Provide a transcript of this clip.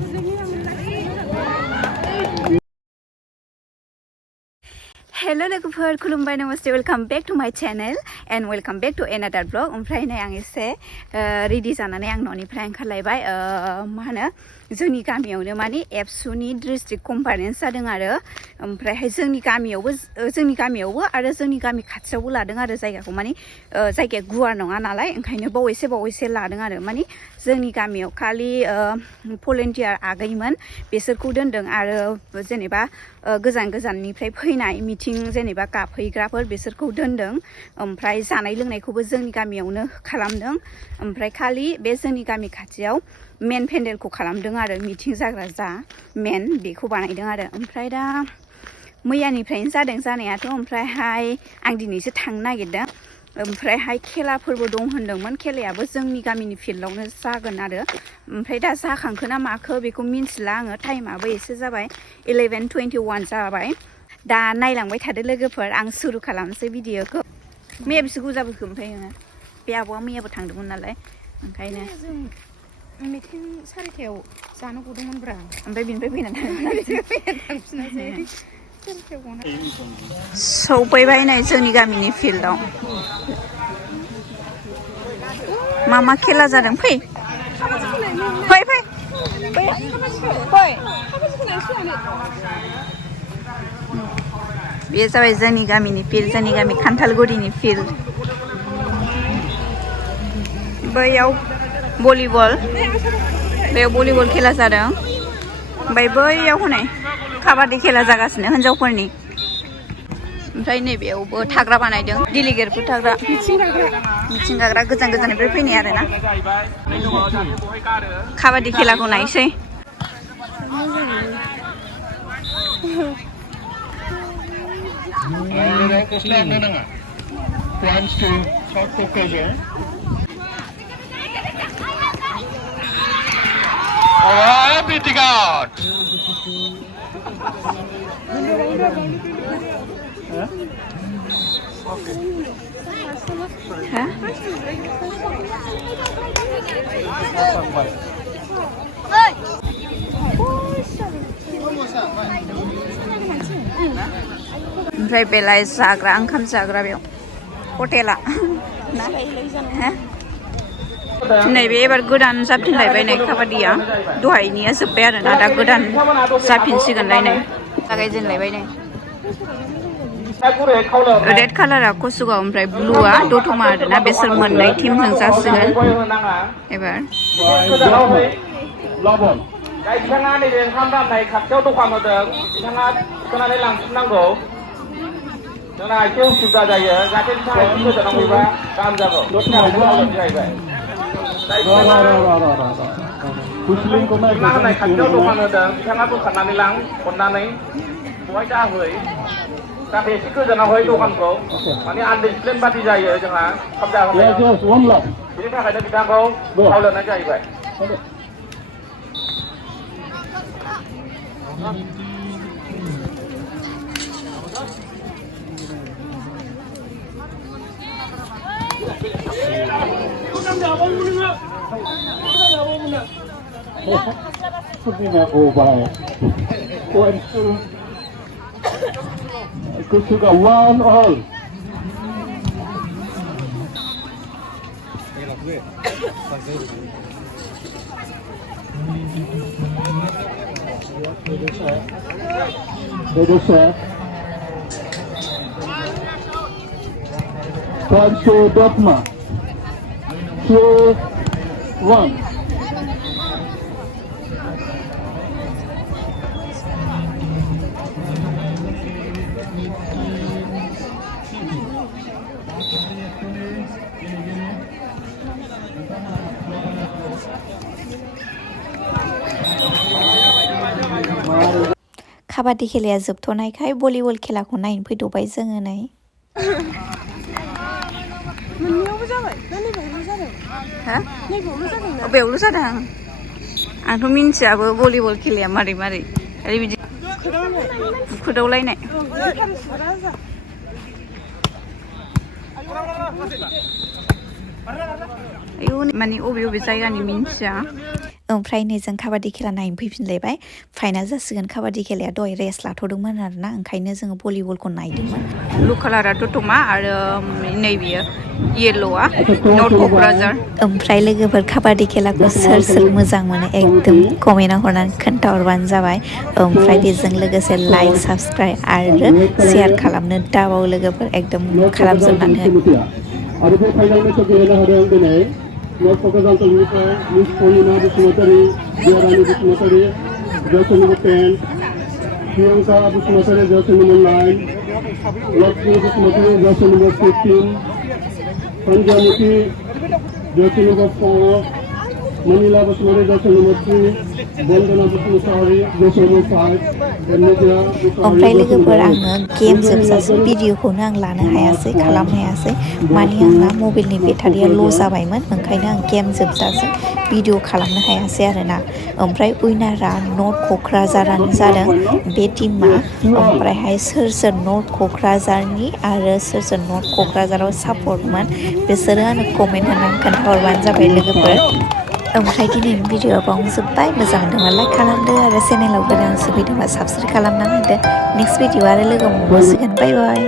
Hello लोगोफोर खुलुमबाय नमस्ते welcome back to my channel and welcome back to another blog ओमफ्राय नै आं एसे रेडि जानानै आं न'निफ्राय ओंखारलायबाय मा होनो जोंनि गामियावनो माने एबसुनि डिस्ट्रिक्ट कनफारेन्स जादों आरो ओमफ्रायहाय जोंनि गामियावबो आरो जोंनि गामि खाथियावबो लादों आरो जायगाखौ माने जायगाया गुवार नङा नालाय ओंखायनो बावैसे लादों आरो माने जोंनि गामियाव खालि भलन्टियार आगैमोन बिसोरखौ दोनदों आरो जेनेबा गोजाननिफ्राय फैनाय मिटिं जेनेबा गाफैग्राफोर बिसोरखौ दोनदों ओमफ्राय जानाय लोंनायखौबो जोंनि गामियावनो खालामदों ओमफ्राय खालि बे जोंनि गामि खाथियाव मेन पेन्डेलखौ खालामदों आरो मिटिं जाग्रा जा मेन बेखौ बानायदों आरो ओमफ्राय दा मैयानिफ्रायनो जादों जानायाथ' ओमफ्रायहाय आं दिनैसो थांनो नागिरदों ओमफ्रायहाय खेलाफोरबो दं होनदोंमोन खेलायाबो जोंनि गामिनि फिल्डआवनो जागोन आरो ओमफ्राय दा जाखांखो ना माखो बेखौ मिन्थिला आङो टाइमाबो एसे जाबाय 11:21 जाबाय दा नायलांबाय थादो लोगोफोर आं सुरु खालामनोसै भिडिअखौ मैया बेसे गोबाव जाबोखो ओमफ्राय नोङो बे आब'आ मैयाबो थांदोंमोन नालाय ओंखायनो जों मिटिं 4:00 जानो गदोंमोनब्रा ओमफ्राय बिनिफ्राय फैनानै थांफिनासै सौफैबाय नै जोंनि गामिनि फिल्डआव मा खेला जादों फै बे जाबाय जोंनि गामिनि फिल्ड जोंनि गामि खान्थालगुरिनि फिल्ड बैयाव भलिबल खेला जादों ओमफ्राय बैयाव हनै काबादि खेला जागासिनो हिन्जावफोरनि ओमफ्राय नैबेयावबो थाग्रा बानायदों डेलिगेटफोर थाग्रा मिथिं गाग्रा गोजाननिफ्राय फैनाय आरोना काबादि खेलाखौ नायसै Alright, beating out. Hah? ओमफ्राय बेलाय जाग्रा ओंखाम जाग्रा बेयाव हटेला नैबे एबार गोदान जाफिनलायबाय नै काबादिया दहायनिया जोब्बाय आरोना दा गोदान जाफिनसिगोनलाय नै जागायजेनलायबाय नै रेड कालारा कसुगाव ओमफ्राय ब्लुआ दतमा आरोना बेसोर मोननै टिमजों जासिगोन एबार बिथाङा नैबे ओंखाम राननाय खाथियाव दखान होदों बिथाङा थिखोनानै लांफिननांगौ जोंना एसे उसुबिदा जायो जाहाथे बिथाङा एसे गोजानाव फैबा गाहाम जागौ जाहैबाय होननाय खाथियाव दखान होदों बिथाङा बोखारनानै लां अननानै बहाय दाहै जाहाथे एसे गोजानावहाय दखानखौ माने आनडिसिप्लिन बादि जायो जोंहा ओंखाम जाहोनायाव बिनि थाखायनो बिथांखौ खावलायनाय जाहैबाय Kusuga 1-all. Point to Dotma. 2-1. काबादि खेलाया जोबथ'नायखाय भलिबल खेलाखौ नायनो फैद'बाय जोङो नै मोननैयावबो जाबाय ना नैबावल' जादों हा नैबावल' जादों ना बेयावल' जादों आंथ' मिन्थियाबो भलिबल खेलाया मारै ओरैबायदि बुखोदावलायनाय आयौ माने अबे जायगानि मिन्थिया ओमफ्राय नै जों काबादि खेला नायनो फैफिनलायबाय फाइनाल जासिगोन काबादि खेलाया दहाय रेस्ट लाथ'दोंमोन आरोना ओंखायनो जोङो भलिबलखौ नायदोंमोन ब्लु कालारा दतमा आरो नैबेयो येल्ल'आ नर्थ क'क्राझार ओमफ्राय लोगोफोर काबादि खेलाखौ सोर सोर मोजां मोनो एकदम कमेन्टआव हरनानै खोन्थाहरबानो जाबाय ओमफ्राय बेजों लोगोसे लाइक साबस्क्राइब आरो शेयार खालामनो दाबाव लोगोफोर एकदम खालामजोबनानै आरो बे फाइनाल मेचआव गेलेनो हादों दिनै नर्थ क'क्राझार ओनसोलनिफ्राय मिस कलिना बसुमतारी जियारानि बसुमतारी जार्सि नम्बर 10 प्रियंका बसुमतारी जार्सि नम्बर 9 लक्ष्मी बसुमतारी जार्सि नम्बर 15 पंजामुखी जार्सि नम्बर 4 मनीला बसुमतारी जार्सि नम्बर 3 बन्दना बसुमतारी जार्सि नम्बर 5 ओमफ्राय लोगोफोर आङो गेम जोबजासिम भिडिअखौनो आं लानो हायासै खालामनो हायासै माने आंना मबाइलनि बेटारिया ल' जाबायमोन ओंखायनो आं गेम जोबजासिम भिडिअ खालामनो हायासै आरोना ओमफ्राय उइनारा नर्थ क'क्राझारानो जादों बे टिमा ओमफ्रायहाय सोर सोर नर्थ क'क्राझारनि आरो सोर सोर नर्थ क'क्राझाराव सापर्टमोन बिसोरो आंनो कमेन्ट होनानै खोन्थाहरबानो जाबाय लोगोफोर ओमफ्राय दिनैनि भिडिअआ बावनो जोब्बाय मोजां मोनदोंबा लाइक खालामदो आरो चेनेलाव गोदान सफैदोंबा साबस्क्राइब खालामना होदो नेक्स्ट भिडिअ आरो लोगो मोनबावसिगोन बाय बाय